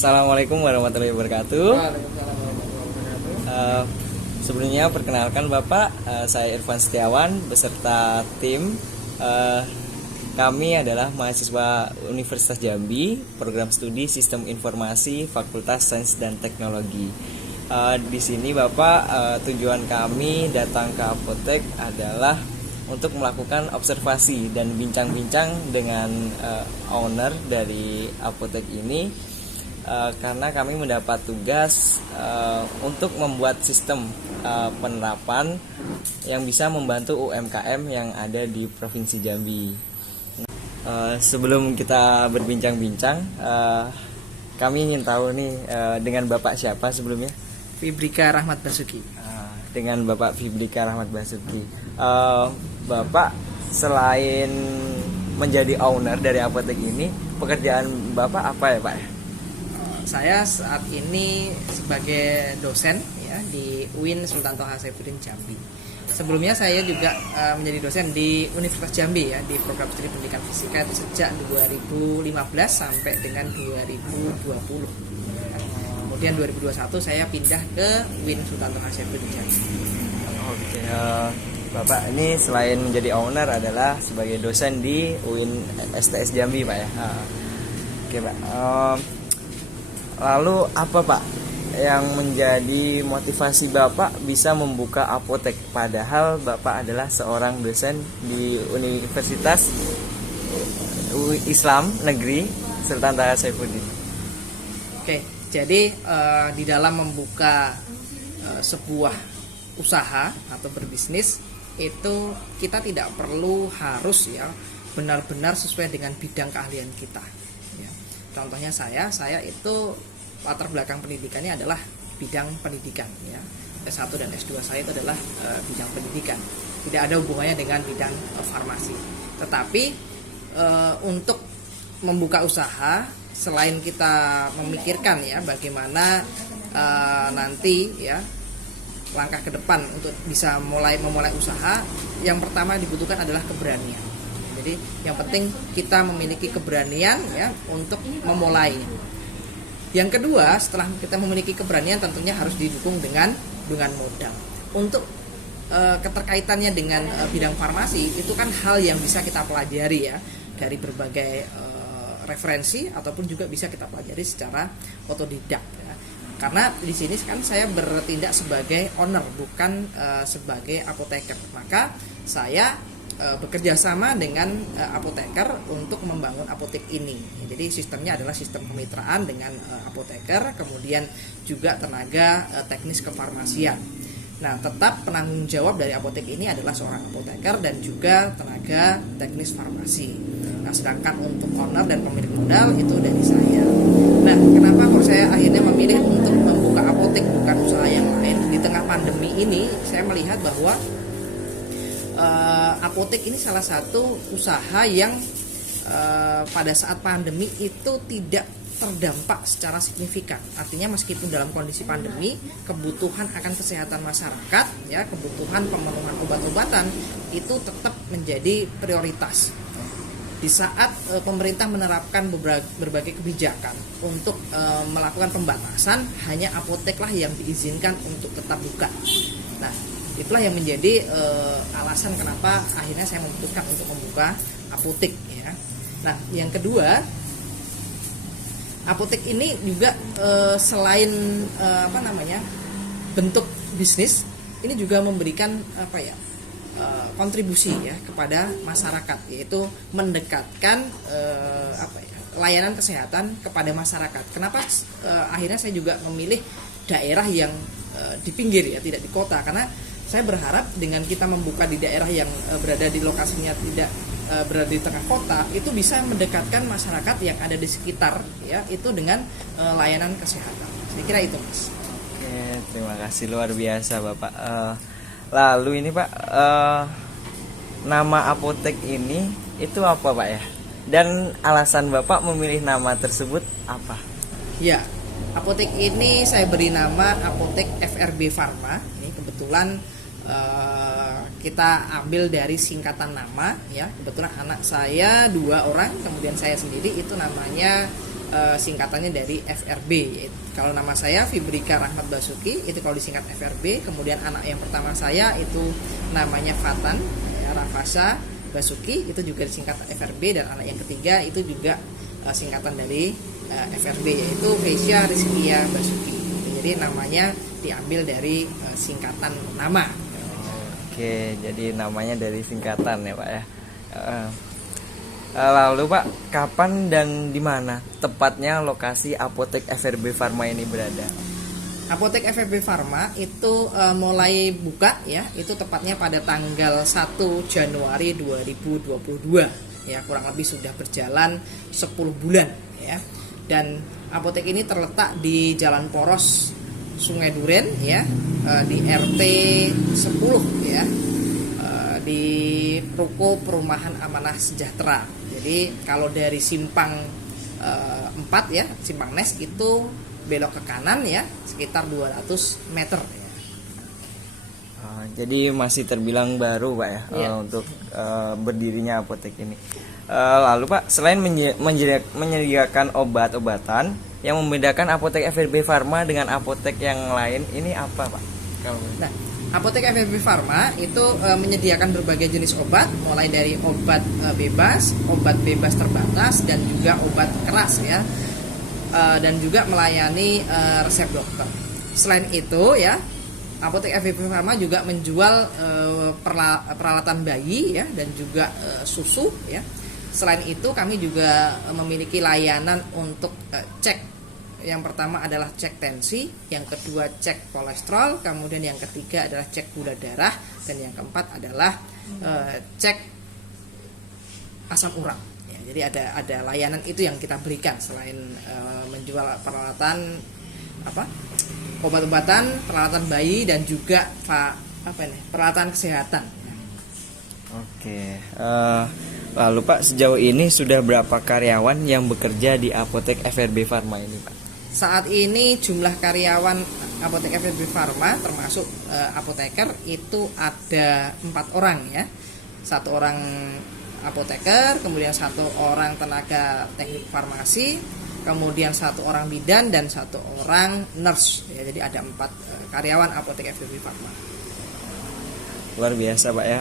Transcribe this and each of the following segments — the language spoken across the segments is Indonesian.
Assalamualaikum warahmatullahi wabarakatuh. Waalaikumsalam warahmatullahi wabarakatuh. Sebelumnya perkenalkan Bapak, saya Irfan Setiawan beserta tim. Kami adalah mahasiswa Universitas Jambi, program studi Sistem Informasi, Fakultas Sains dan Teknologi. Di sini Bapak, tujuan kami datang ke apotek adalah untuk melakukan observasi dan bincang-bincang dengan owner dari apotek ini, karena kami mendapat tugas untuk membuat sistem penerapan yang bisa membantu UMKM yang ada di Provinsi Jambi. Sebelum kita berbincang-bincang, kami ingin tahu nih, dengan Bapak siapa sebelumnya? Fibrika Rahmat Basuki. Dengan Bapak Fibrika Rahmat Basuki. Bapak selain menjadi owner dari apotek ini, pekerjaan Bapak apa ya Pak? Saya saat ini sebagai dosen ya di UIN Sultan Toha Saifuddin Jambi. Sebelumnya saya juga menjadi dosen di Universitas Jambi ya di program studi pendidikan fisika itu sejak 2015 sampai dengan 2020. Kemudian 2021 saya pindah ke UIN Sultan Toha Saifuddin Jambi. Oke, Bapak ini selain menjadi owner adalah sebagai dosen di UIN STS Jambi Pak ya. Oke Pak. Lalu apa Pak yang menjadi motivasi Bapak bisa membuka apotek padahal Bapak adalah seorang dosen di Universitas Islam Negeri Sultan Toha Saifuddin? Oke, jadi di dalam membuka sebuah usaha atau berbisnis itu kita tidak perlu harus ya benar-benar sesuai dengan bidang keahlian kita. Ya. Contohnya saya itu latar belakang pendidikannya adalah bidang pendidikan ya. S1 dan S2 saya itu adalah bidang pendidikan. Tidak ada hubungannya dengan bidang farmasi. Tetapi untuk membuka usaha selain kita memikirkan ya bagaimana nanti ya langkah ke depan untuk bisa memulai usaha, yang pertama dibutuhkan adalah keberanian. Jadi yang penting kita memiliki keberanian ya untuk memulai. Yang kedua, setelah kita memiliki keberanian tentunya harus didukung dengan modal. Untuk keterkaitannya dengan bidang farmasi itu kan hal yang bisa kita pelajari ya dari berbagai referensi ataupun juga bisa kita pelajari secara otodidak ya. Karena di sini kan saya bertindak sebagai owner bukan sebagai apoteker. Maka saya bekerja sama dengan apoteker untuk membangun apotek ini. Jadi sistemnya adalah sistem kemitraan dengan apoteker, kemudian juga tenaga teknis kefarmasian. Nah, tetap penanggung jawab dari apotek ini adalah seorang apoteker dan juga tenaga teknis farmasi. Nah, sedangkan untuk owner dan pemilik modal itu dari saya. Nah, kenapa kok saya akhirnya memilih untuk membuka apotek bukan usaha yang lain? Di tengah pandemi ini, saya melihat bahwa apotek ini salah satu usaha yang pada saat pandemi itu tidak terdampak secara signifikan. Artinya meskipun dalam kondisi pandemi, kebutuhan akan kesehatan masyarakat, ya kebutuhan pemenuhan obat-obatan itu tetap menjadi prioritas. Di saat pemerintah menerapkan berbagai kebijakan untuk melakukan pembatasan, hanya apoteklah yang diizinkan untuk tetap buka. Nah, itulah yang menjadi alasan kenapa akhirnya saya memutuskan untuk membuka apotek ya. Nah, yang kedua, apotek ini juga selain bentuk bisnis, ini juga memberikan kontribusi ya kepada masyarakat, yaitu mendekatkan layanan kesehatan kepada masyarakat. Kenapa akhirnya saya juga memilih daerah yang di pinggir ya, tidak di kota, karena saya berharap dengan kita membuka di daerah yang berada di lokasinya tidak berada di tengah kota, itu bisa mendekatkan masyarakat yang ada di sekitar ya itu dengan layanan kesehatan. Saya kira itu, Mas. Oke, terima kasih luar biasa Bapak. Lalu ini Pak, nama apotek ini itu apa Pak ya? Dan alasan Bapak memilih nama tersebut apa? Ya, apotek ini saya beri nama Apotek FRB Pharma. Ini kebetulan kita ambil dari singkatan nama ya. Kebetulan anak saya 2 orang, kemudian saya sendiri, itu namanya singkatannya dari FRB. Kalau nama saya Fibrika Rahmat Basuki, itu kalau disingkat FRB. Kemudian anak yang pertama saya itu namanya Fatan ya, Rafasa Basuki, itu juga disingkat FRB. Dan anak yang ketiga itu juga singkatan dari FRB, yaitu Feisha Rizkia Basuki. Jadi namanya diambil dari singkatan nama. Oke, jadi namanya dari singkatan ya Pak ya. Lalu Pak, kapan dan di mana tepatnya lokasi apotek FRB Pharma ini berada? Apotek FRB Pharma itu mulai buka ya, itu tepatnya pada tanggal 1 Januari 2022 ya, kurang lebih sudah berjalan 10 bulan ya. Dan apotek ini terletak di Jalan Poros Sungai Duren ya, di RT 10 ya, di Ruko Perumahan Amanah Sejahtera. Jadi kalau dari simpang 4 ya, simpang Nes itu belok ke kanan ya, sekitar 200 meter ya. Jadi masih terbilang baru Pak ya, Iya. untuk berdirinya apotek ini. Lalu Pak, selain menyediakan obat-obatan, yang membedakan apotek FRB Pharma dengan apotek yang lain ini apa Pak? Nah, apotek FRB Pharma itu menyediakan berbagai jenis obat, mulai dari obat bebas terbatas, dan juga obat keras ya, dan juga melayani resep dokter. Selain itu ya, apotek FRB Pharma juga menjual peralatan bayi ya, dan juga susu ya. Selain itu kami juga memiliki layanan untuk cek. Yang pertama adalah cek tensi, yang kedua cek kolesterol, kemudian yang ketiga adalah cek gula darah, dan yang keempat adalah cek asam urat. Ya, jadi ada layanan itu yang kita berikan selain menjual peralatan obat-obatan, peralatan bayi, dan juga peralatan kesehatan. Oke. Lalu Pak, sejauh ini sudah berapa karyawan yang bekerja di apotek FRB Pharma ini Pak? Saat ini jumlah karyawan apotek FRB Pharma termasuk apoteker itu ada 4 orang ya. 1 orang apoteker, kemudian 1 orang tenaga teknik farmasi, kemudian 1 orang bidan, dan 1 orang nurse ya. Jadi ada 4 karyawan apotek FRB Pharma. Luar biasa Pak ya,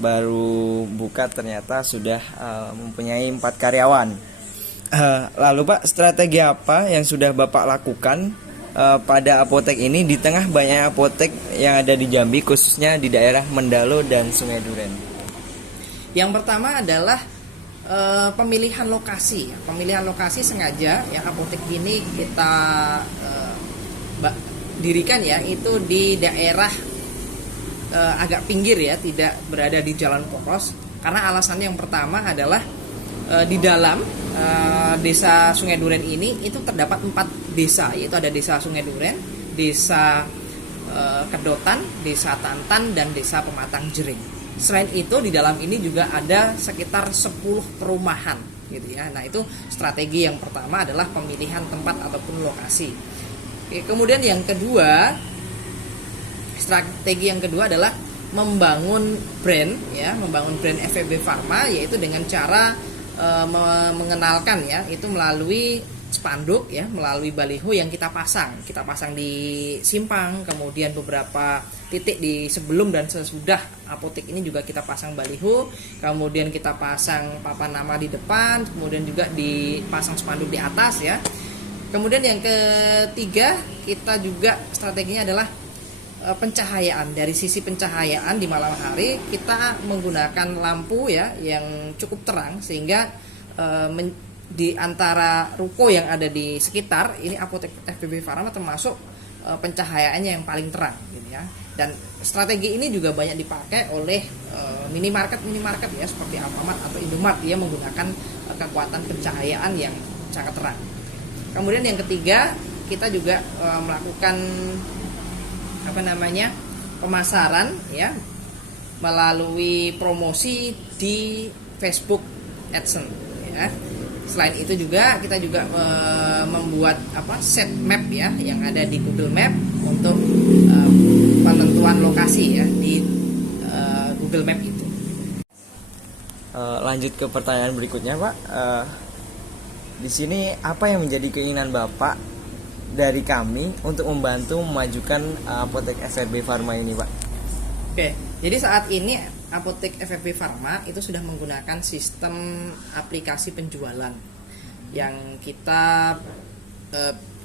baru buka ternyata sudah mempunyai 4 karyawan. Lalu Pak, strategi apa yang sudah Bapak lakukan pada apotek ini di tengah banyak apotek yang ada di Jambi, khususnya di daerah Mendalo dan Sungai Duren? Yang pertama adalah pemilihan lokasi. Pemilihan lokasi sengaja ya, apotek ini kita dirikan ya, itu di daerah agak pinggir ya, tidak berada di jalan poros. Karena alasannya yang pertama adalah di dalam desa Sungai Duren ini itu terdapat 4 desa, yaitu ada desa Sungai Duren, desa Kedotan, desa Tantan, dan desa Pematang Jering. Selain itu di dalam ini juga ada sekitar 10 perumahan gitu ya. Nah, itu strategi yang pertama adalah pemilihan tempat ataupun lokasi. Kemudian yang kedua, strategi yang kedua adalah membangun brand ya, membangun brand FRB Pharma, yaitu dengan cara mengenalkan ya, itu melalui spanduk ya, melalui baliho yang kita pasang di simpang, kemudian beberapa titik di sebelum dan sesudah apotek ini juga kita pasang baliho, kemudian kita pasang papan nama di depan, kemudian juga dipasang spanduk di atas ya. Kemudian yang ketiga, kita juga strateginya adalah pencahayaan. Dari sisi pencahayaan di malam hari kita menggunakan lampu ya yang cukup terang, sehingga di antara ruko yang ada di sekitar ini apotek FRB Pharma termasuk pencahayaannya yang paling terang gitu ya. Dan strategi ini juga banyak dipakai oleh minimarket ya, seperti Alfamart atau Indomart, dia menggunakan kekuatan pencahayaan yang sangat terang. Kemudian yang ketiga, kita juga melakukan pemasaran ya melalui promosi di Facebook AdSense ya. Selain itu juga kita juga membuat set map ya yang ada di Google Map untuk penentuan lokasi ya di Google Map itu. Lanjut ke pertanyaan berikutnya Pak. di sini apa yang menjadi keinginan Bapak dari kami untuk membantu memajukan apotek FRB Pharma ini, Pak? Oke, jadi saat ini apotek FRB Pharma itu sudah menggunakan sistem aplikasi penjualan. Yang kita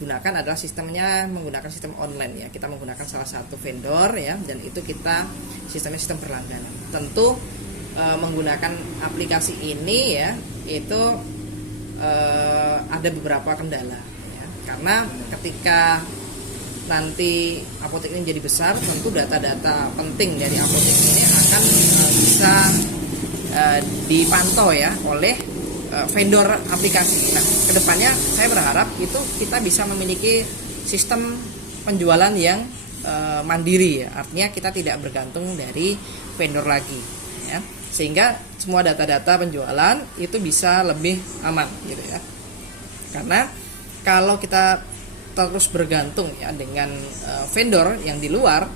gunakan adalah sistemnya menggunakan sistem online ya. Kita menggunakan salah satu vendor ya, dan itu kita sistemnya sistem berlangganan. Tentu menggunakan aplikasi ini ya, itu ada beberapa kendala ya. Karena ketika nanti apotek ini jadi besar, tentu data-data penting dari apotek ini akan bisa dipantau ya oleh vendor aplikasi. Nah, kedepannya saya berharap itu kita bisa memiliki sistem penjualan yang mandiri ya. Artinya kita tidak bergantung dari vendor lagi ya. Sehingga semua data-data penjualan itu bisa lebih aman gitu ya. Karena kalau kita terus bergantung ya dengan vendor yang di luar,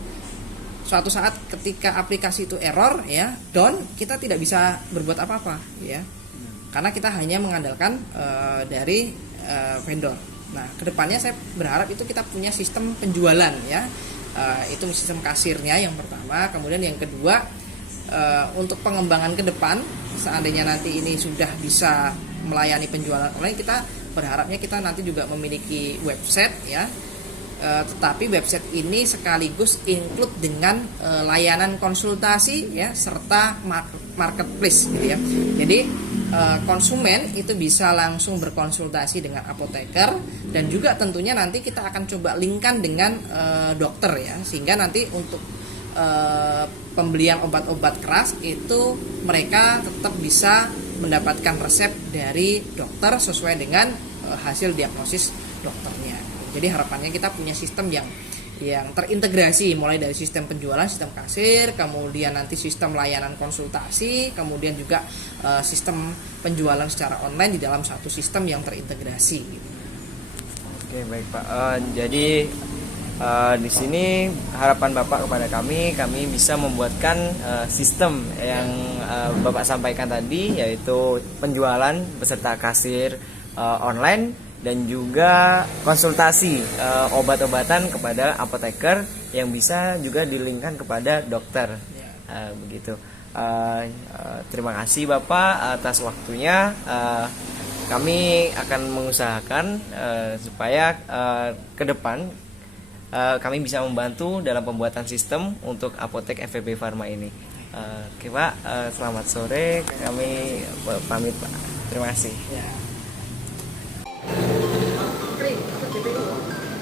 suatu saat ketika aplikasi itu error ya, down, kita tidak bisa berbuat apa-apa ya. Karena kita hanya mengandalkan dari vendor. Nah, kedepannya saya berharap itu kita punya sistem penjualan ya. Itu sistem kasirnya yang pertama. Kemudian yang kedua, untuk pengembangan ke depan, seandainya nanti ini sudah bisa melayani penjualan online, kita berharapnya kita nanti juga memiliki website ya. Tetapi website ini sekaligus include dengan layanan konsultasi ya, serta marketplace gitu ya. Jadi konsumen itu bisa langsung berkonsultasi dengan apoteker, dan juga tentunya nanti kita akan coba linkkan dengan dokter ya, sehingga nanti untuk pembelian obat-obat keras itu mereka tetap bisa mendapatkan resep dari dokter sesuai dengan hasil diagnosis dokternya. Jadi harapannya kita punya sistem yang terintegrasi, mulai dari sistem penjualan, sistem kasir, kemudian nanti sistem layanan konsultasi, kemudian juga sistem penjualan secara online di dalam satu sistem yang terintegrasi. Oke, baik Pak. Jadi di sini harapan Bapak kepada kami bisa membuatkan sistem yang Bapak sampaikan tadi, yaitu penjualan beserta kasir online, dan juga konsultasi obat-obatan kepada apoteker yang bisa juga dilinkkan kepada dokter. Begitu. Terima kasih Bapak atas waktunya. Kami akan mengusahakan supaya ke depan kami bisa membantu dalam pembuatan sistem untuk apotek FEB Pharma ini. Oke Pak, selamat sore. Kami pamit Pak. Terima kasih. Ya. GPU,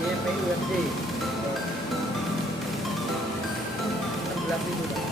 16.000.